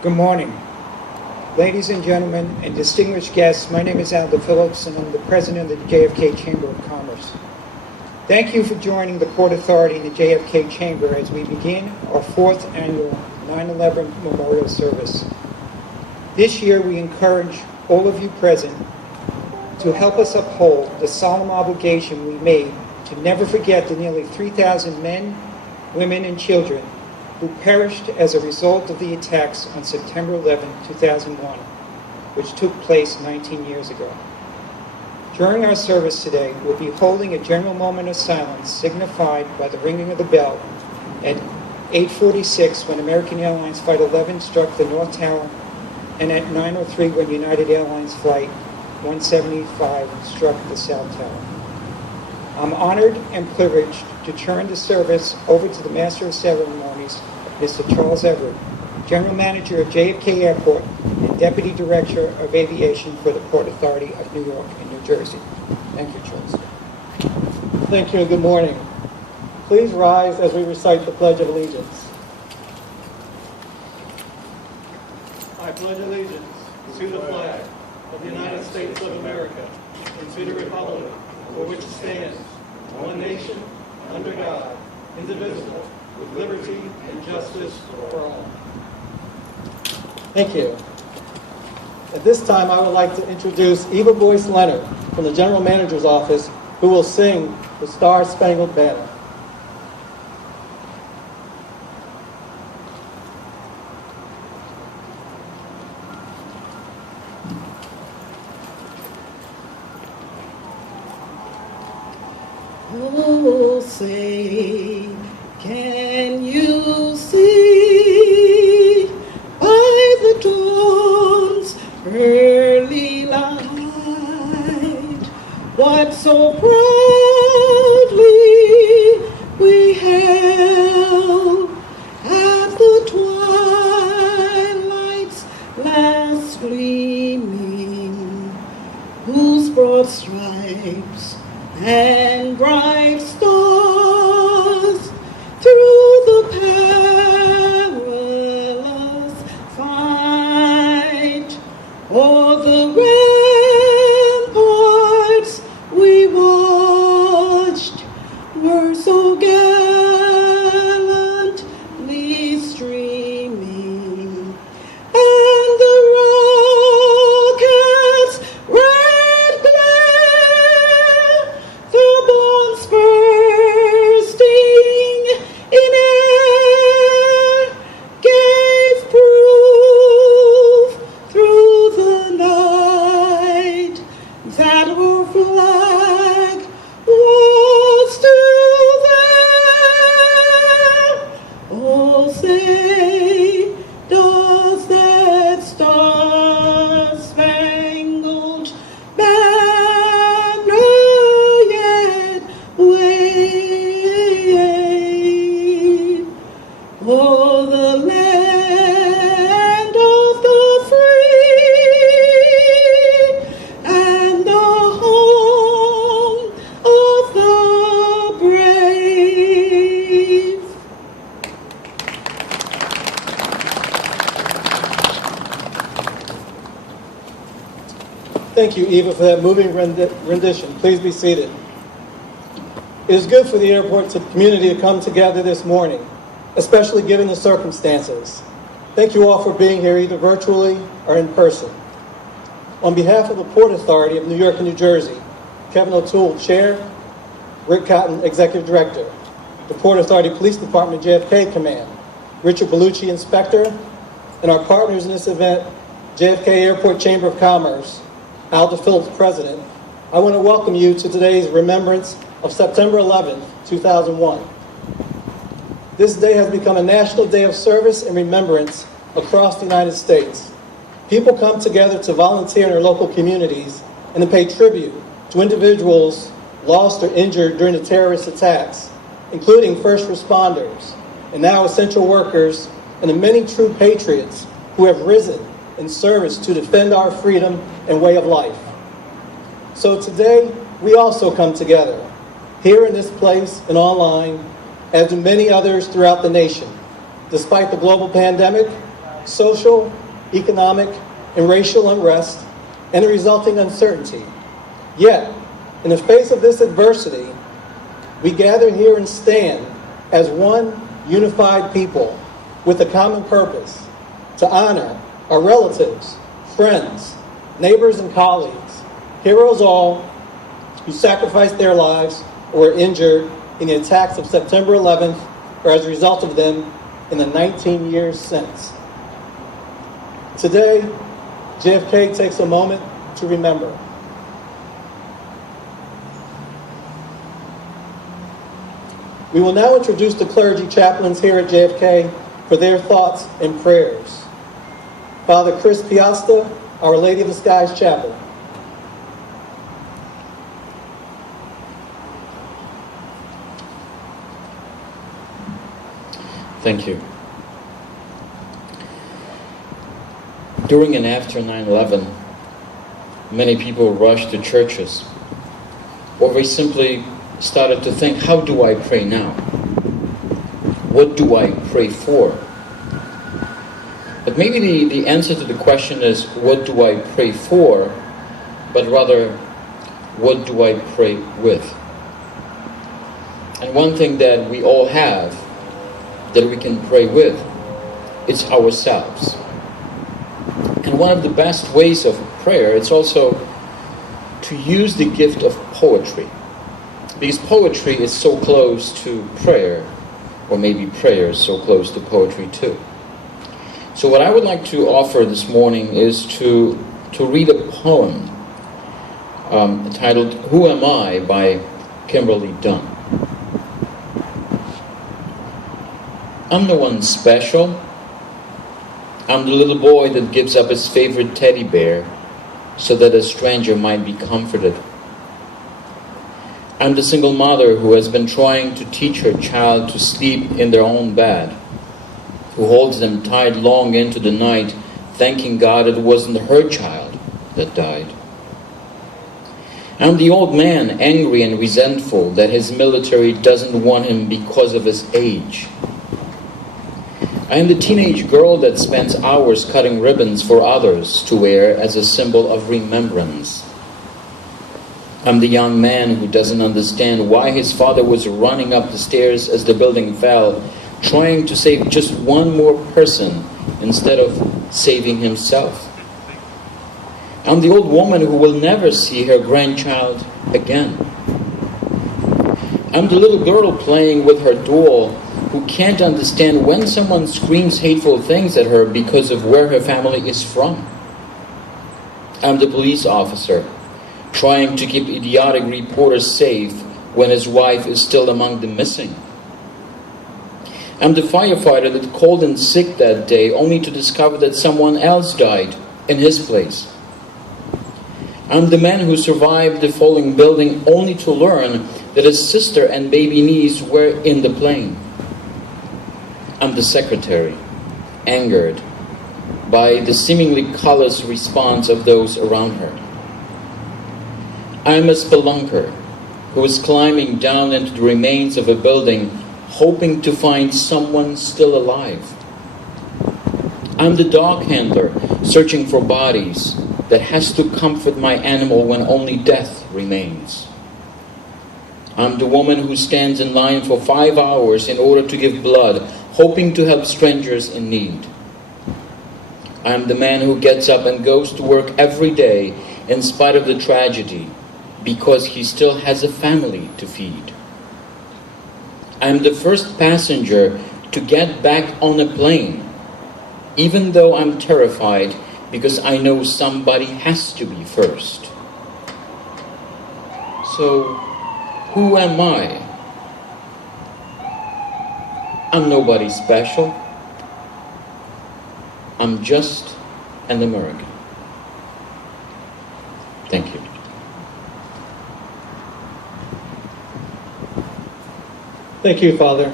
Good morning. Ladies and gentlemen and distinguished guests, my name is Aldo Phillips and I'm the president of the JFK Chamber of Commerce. Thank you for joining the Port Authority and the JFK Chamber as we begin our fourth annual 9/11 Memorial Service. This year we encourage all of you present to help us uphold the solemn obligation we made to never forget the nearly 3,000 men, women, and children who perished as a result of the attacks on September 11, 2001, which took place 19 years ago. During our service today, we'll be holding a general moment of silence signified by the ringing of the bell at 8:46 when American Airlines Flight 11 struck the North Tower and at 9:03 when United Airlines Flight 175 struck the South Tower. I'm honored and privileged to turn the service over to the Master of Ceremonies, Mr. Charles Everett, General Manager of JFK Airport and Deputy Director of Aviation for the Port Authority of New York and New Jersey. Thank you, Charles. Thank you and good morning. Please rise as we recite the Pledge of Allegiance. I pledge allegiance to the flag of the United States of America and to the republic for which it stands, one nation, under God, indivisible, with liberty and justice for all. Thank you. At this time, I would like to introduce Eva Boyce Leonard from the General Manager's Office, who will sing the Star Spangled Banner. Oh, say, can you see by the dawn's early light what so proudly we held at the twilight's last gleaming, whose broad stripes and bright stars through the perilous fight o'er the ramparts we watched were so gallantly streaming, and the rockets' red glare, the bombs bursting in air, gave proof through the night that our flag was still there. Oh, say, does that star-spangled banner yet wave o'er the land of the free and the home of the brave? Thank you, Eva, for that moving rendition. Please be seated. It is good for the airport community to come together this morning, especially given the circumstances. Thank you all for being here either virtually or in person. On behalf of the Port Authority of New York and New Jersey, Kevin O'Toole, Chair, Rick Cotton, Executive Director, the Port Authority Police Department JFK Command, Richard Bellucci, Inspector, and our partners in this event, JFK Airport Chamber of Commerce, Aldo Phillips, President, I want to welcome you to today's remembrance of September 11, 2001. This day has become a national day of service and remembrance across the United States. People come together to volunteer in their local communities and to pay tribute to individuals lost or injured during the terrorist attacks, including first responders and now essential workers and the many true patriots who have risen in service to defend our freedom and way of life. So today, we also come together, here in this place and online, as do many others throughout the nation, despite the global pandemic, social, economic, and racial unrest, and the resulting uncertainty. Yet, in the face of this adversity, we gather here and stand as one unified people with a common purpose to honor our relatives, friends, neighbors, and colleagues, heroes all, who sacrificed their lives or were injured in the attacks of September 11th or as a result of them in the 19 years since. Today, JFK takes a moment to remember. We will now introduce the clergy chaplains here at JFK for their thoughts and prayers. Father Chris Piasta, Our Lady of the Skies chaplain. Thank you. During and after 9/11, many people rushed to churches, or they simply started to think, how do I pray now? What do I pray for? But maybe the answer to the question is, what do I pray for? But rather, what do I pray with? And one thing that we all have that we can pray with is ourselves. And one of the best ways of prayer is also to use the gift of poetry. Because poetry is so close to prayer, or maybe prayer is so close to poetry too. So what I would like to offer this morning is to read a poem titled Who Am I by Kimberly Dunn. I'm no one special. I'm the little boy that gives up his favorite teddy bear so that a stranger might be comforted. I'm the single mother who has been trying to teach her child to sleep in their own bed, who holds them tied long into the night, thanking God it wasn't her child that died. I'm the old man, angry and resentful that his military doesn't want him because of his age. I am the teenage girl that spends hours cutting ribbons for others to wear as a symbol of remembrance. I'm the young man who doesn't understand why his father was running up the stairs as the building fell, trying to save just one more person instead of saving himself. I'm the old woman who will never see her grandchild again. I'm the little girl playing with her doll who can't understand when someone screams hateful things at her because of where her family is from. I'm the police officer trying to keep idiotic reporters safe when his wife is still among the missing. I'm the firefighter that called in sick that day only to discover that someone else died in his place. I'm the man who survived the falling building only to learn that his sister and baby niece were in the plane. I'm the secretary, angered by the seemingly callous response of those around her. I'm a spelunker who is climbing down into the remains of a building, hoping to find someone still alive. I'm the dog handler searching for bodies that has to comfort my animal when only death remains. I'm the woman who stands in line for 5 hours in order to give blood, hoping to help strangers in need. I'm the man who gets up and goes to work every day in spite of the tragedy, because he still has a family to feed. I'm the first passenger to get back on a plane, even though I'm terrified because I know somebody has to be first. So, who am I? I'm nobody special. I'm just an American. Thank you. Thank you, Father.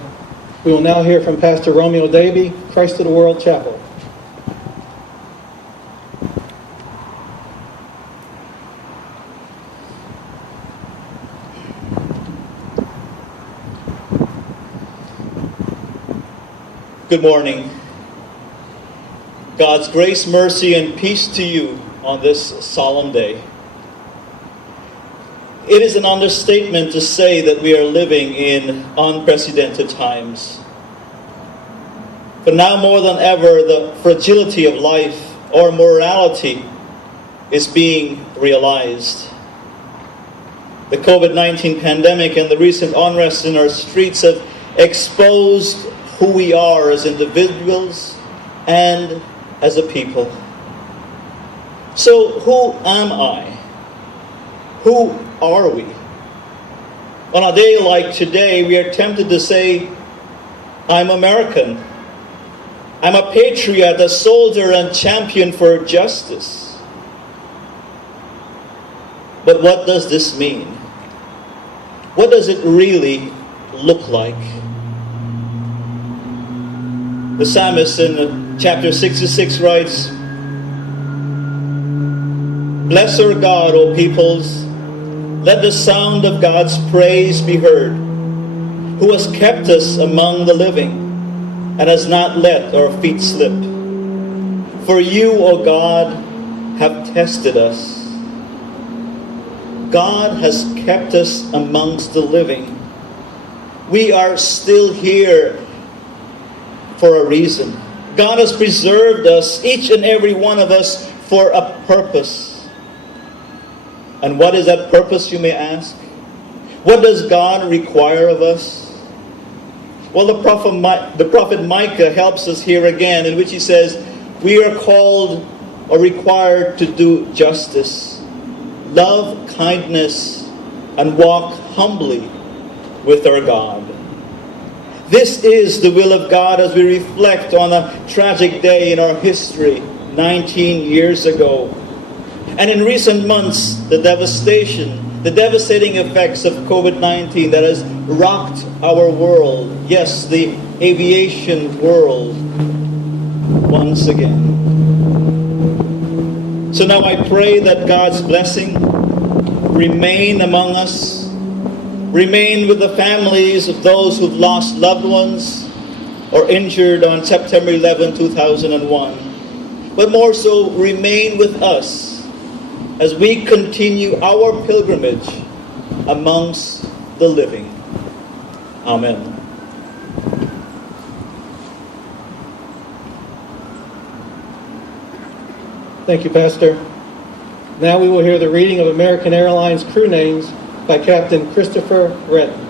We will now hear from Pastor Romeo Davey, Christ of the World Chapel. Good morning. God's grace, mercy, and peace to you on this solemn day. It is an understatement to say that we are living in unprecedented times. But now more than ever, the fragility of life or morality is being realized. The COVID-19 pandemic and the recent unrest in our streets have exposed who we are as individuals and as a people. So who am I? Who are we? On a day like today, we are tempted to say, I'm American. I'm a patriot, a soldier, and champion for justice. But what does this mean? What does it really look like? The psalmist in chapter 66 writes, Bless our God, O peoples. Let the sound of God's praise be heard, who has kept us among the living and has not let our feet slip. For you, O God, have tested us. God has kept us amongst the living. We are still here for a reason. God has preserved us, each and every one of us, for a purpose. And what is that purpose, you may ask? What does God require of us? Well, the prophet Micah helps us here again, in which he says, we are called or required to do justice, love kindness, and walk humbly with our God. This is the will of God as we reflect on a tragic day in our history 19 years ago. And in recent months, the devastating effects of COVID-19 that has rocked our world, yes, the aviation world, once again. So now I pray that God's blessing remain among us, remain with the families of those who've lost loved ones or injured on September 11, 2001. But more so, remain with us as we continue our pilgrimage amongst the living. Amen. Thank you, Pastor. Now we will hear the reading of American Airlines crew names by Captain Christopher Redden.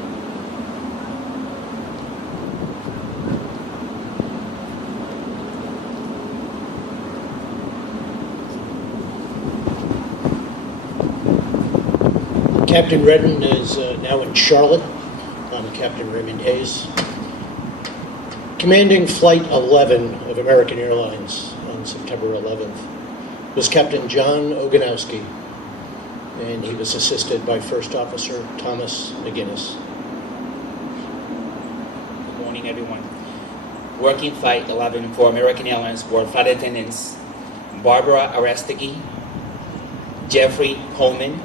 Captain Redden is now in Charlotte. I'm Captain Raymond Hayes. Commanding Flight 11 of American Airlines on September 11th was Captain John Oganowski, and he was assisted by First Officer Thomas McGinnis. Good morning, everyone. Working Flight 11 for American Airlines were flight attendants Barbara Arestigi, Jeffrey Coleman,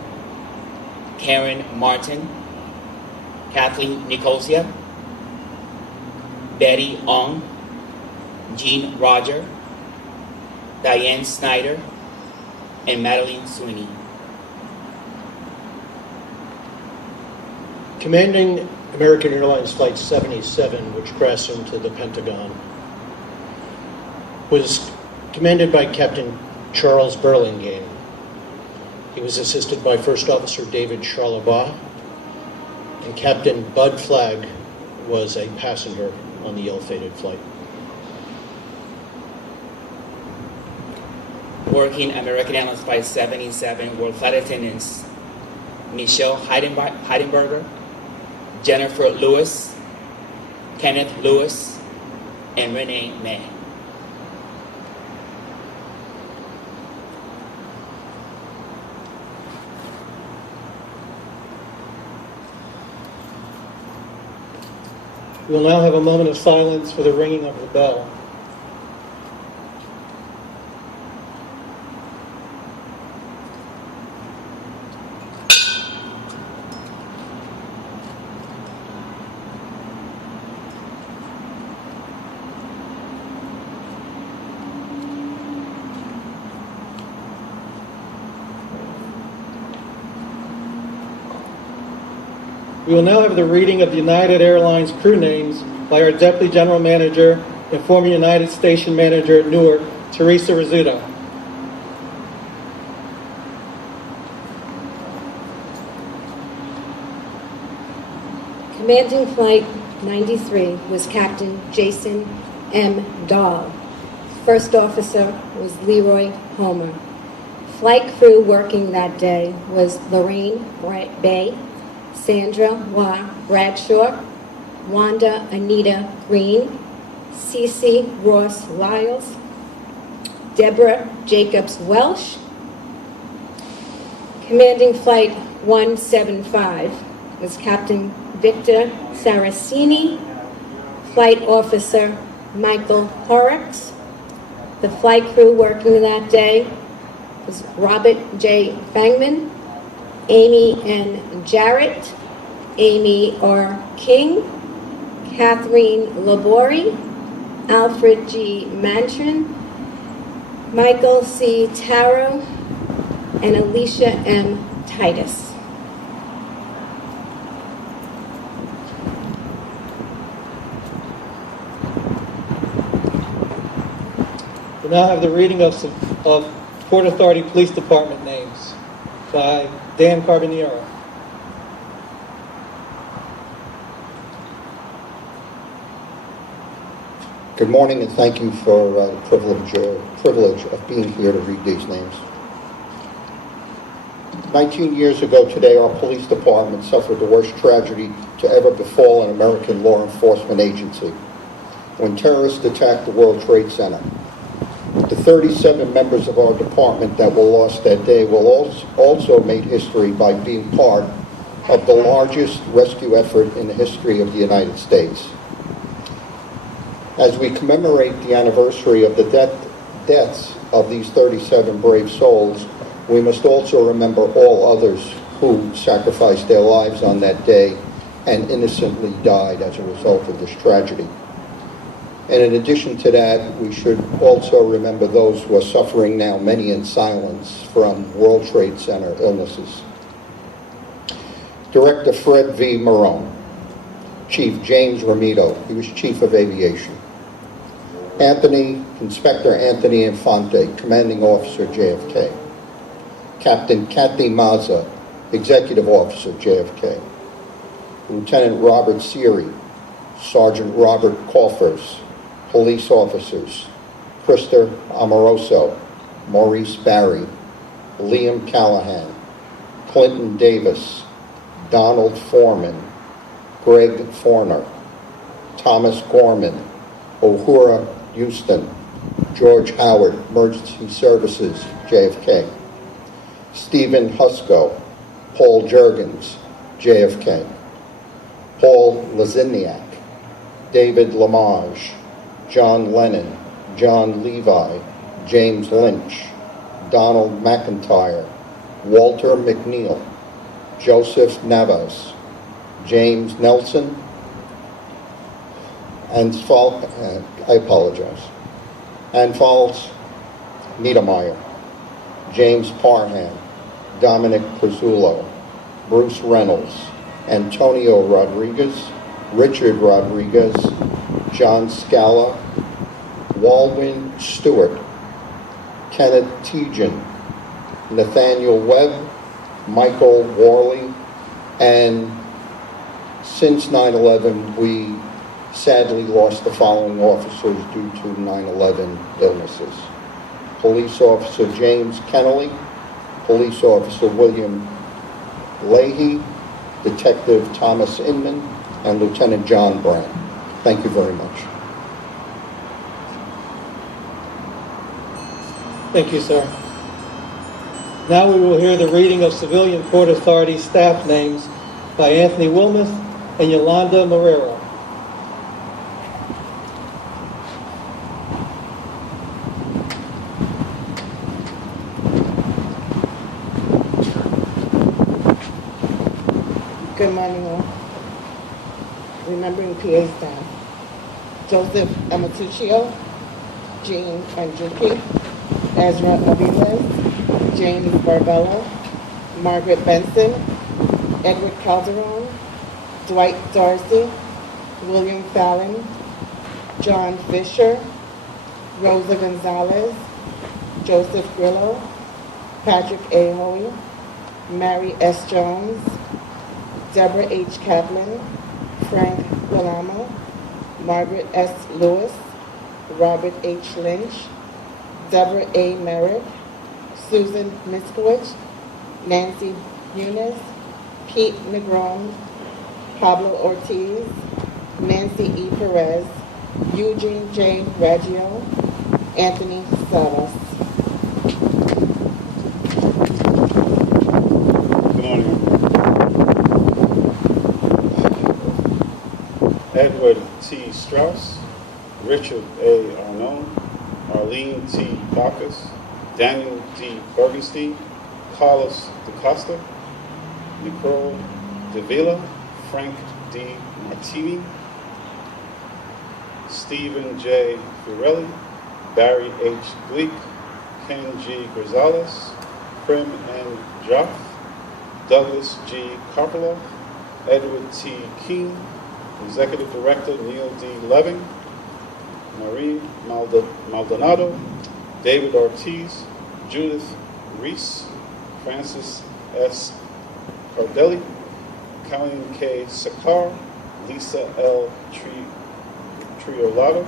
Karen Martin, Kathleen Nicosia, Betty Ong, Jean Roger, Diane Snyder, and Madeline Sweeney. Commanding American Airlines Flight 77, which crashed into the Pentagon, was commanded by Captain Charles Burlingame. He was assisted by First Officer David Charlebois, and Captain Bud Flagg was a passenger on the ill-fated flight. Working American Airlines Flight 77 were flight attendants Michelle Heidenberger, Jennifer Lewis, Kenneth Lewis, and Renee May. We will now have a moment of silence for the ringing of the bell. We will now have the reading of the United Airlines crew names by our Deputy General Manager and former United Station Manager at Newark, Teresa Rizzuto. Commanding Flight 93 was Captain Jason M. Dahl. First officer was Leroy Homer. Flight crew working that day was Lorraine Bay, Sandra Wa Bradshaw, Wanda Anita Green, Cece Ross Lyles, Deborah Jacobs Welsh. Commanding Flight 175 was Captain Victor Saracini, Flight Officer Michael Horrocks. The flight crew working that day was Robert J. Fangman, Amy N. Jarrett, Amy R. King, Kathleen Labori, Alfred G. Mantrin, Michael C. Taro, and Alicia M. Titus. We now have the reading of Port Authority Police Department names by Dan Carboniero. Good morning, and thank you for the privilege of being here to read these names. 19 years ago today, our police department suffered the worst tragedy to ever befall an American law enforcement agency when terrorists attacked the World Trade Center. The 37 members of our department that were lost that day will also made history by being part of the largest rescue effort in the history of the United States. As we commemorate the anniversary of the deaths of these 37 brave souls, we must also remember all others who sacrificed their lives on that day and innocently died as a result of this tragedy. And in addition to that, we should also remember those who are suffering now, many in silence, from World Trade Center illnesses. Director Fred V. Marone, Chief James Ramito, he was Chief of Aviation. Inspector Anthony Infante, Commanding Officer, JFK. Captain Kathy Mazza, Executive Officer, JFK. Lieutenant Robert Seary, Sergeant Robert Coffers, Police Officers, Krista Amoroso, Maurice Barry, Liam Callahan, Clinton Davis, Donald Foreman, Greg Forner, Thomas Gorman, Uhura Houston, George Howard, Emergency Services, JFK. Stephen Husko, Paul Juergens, JFK. Paul Laziniak, David Lamage, John Lennon, John Levi, James Lynch, Donald McIntyre, Walter McNeil, Joseph Navas, James Nelson, and Fals Niedermeyer, James Parham, Dominic Pizzullo, Bruce Reynolds, Antonio Rodriguez, Richard Rodriguez, John Scala, Walwyn Stewart, Kenneth Tejan, Nathaniel Webb, Michael Worley, and since 9/11, we sadly lost the following officers due to 9/11 illnesses. Police Officer James Kennelly, Police Officer William Leahy, Detective Thomas Inman, and Lieutenant John Brown. Thank you very much. Thank you, sir. Now we will hear the reading of Civilian Port Authority staff names by Anthony Wilmoth and Yolanda Marrero. Good morning, all. Remembering PA staff. Joseph Amatuccio, Jean Andruki, Ezra Aviles, James Barbello, Margaret Benson, Edward Calderon, Dwight Dorsey, William Fallon, John Fisher, Rosa Gonzalez, Joseph Grillo, Patrick A. Hoey, Mary S. Jones, Deborah H. Kaplan, Frank Guillermo, Margaret S. Lewis, Robert H. Lynch, Deborah A. Merrick, Susan Miskowicz, Nancy Muniz, Pete Negron, Pablo Ortiz, Nancy E. Perez, Eugene J. Raggio, Anthony Salas. Good morning. Edward T. Strauss, Richard A. Arnone, Arlene T. Bacchus, Daniel D. Bergenstein, Carlos DaCosta, Nicole Davila, Frank D. Martini, Stephen J. Fiorelli, Barry H. Gleek, Ken G. Gonzalez, Prim N. Joff, Douglas G. Karpoloff, Edward T. Keene, Executive Director Neil D. Leving, Marie Maldonado, David Ortiz, Judith Reese, Francis S. Cardelli, Colleen K. Sakar, Lisa L. Triolato,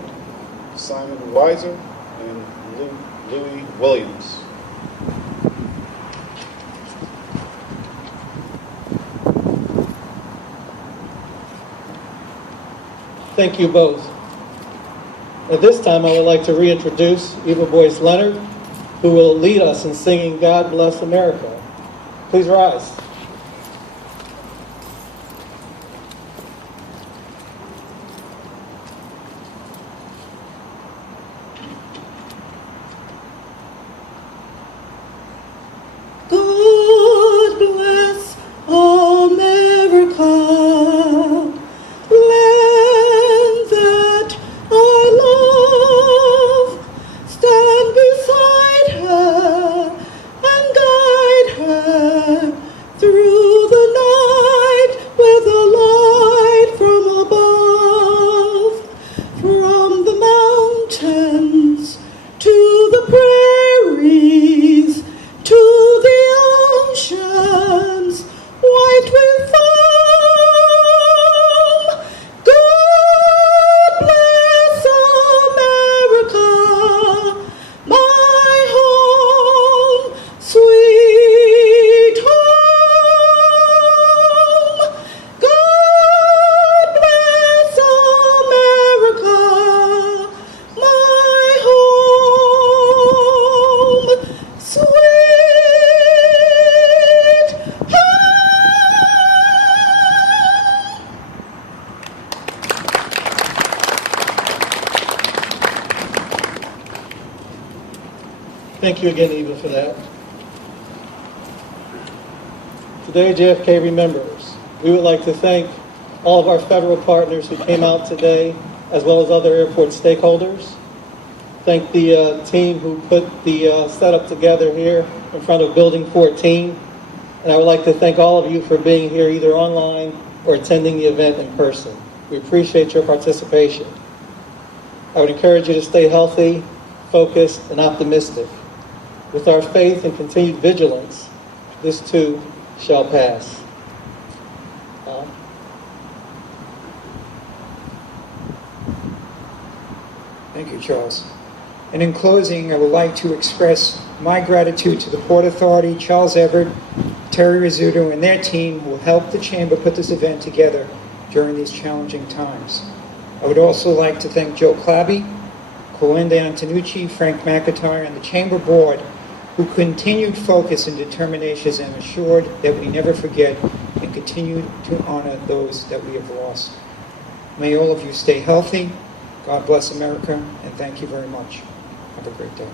Simon Weiser, and Louis Williams. Thank you both. At this time, I would like to reintroduce Eva Boyce Leonard, who will lead us in singing God Bless America. Please rise. God bless America, land that I love. Stand beside her and guide her through the night with a light from above. From the mountains to the prairies, to the oceans, white with foam. God bless America, my home, sweet home. God bless America, my home, sweet Thank you again, Eva, for that. Today, JFK remembers. We would like to thank all of our federal partners who came out today, as well as other airport stakeholders. Thank the team who put the setup together here in front of Building 14. And I would like to thank all of you for being here either online or attending the event in person. We appreciate your participation. I would encourage you to stay healthy, focused, and optimistic. With our faith and continued vigilance, this too shall pass. Thank you, Charles. And in closing, I would like to express my gratitude to the Port Authority, Charles Everett, Terry Rizzuto, and their team who helped the Chamber put this event together during these challenging times. I would also like to thank Joe Clabby, Colinda Antonucci, Frank McIntyre, and the Chamber Board who continued focus and determination and assured that we never forget and continue to honor those that we have lost. May all of you stay healthy. God bless America, and thank you very much. Have a great day.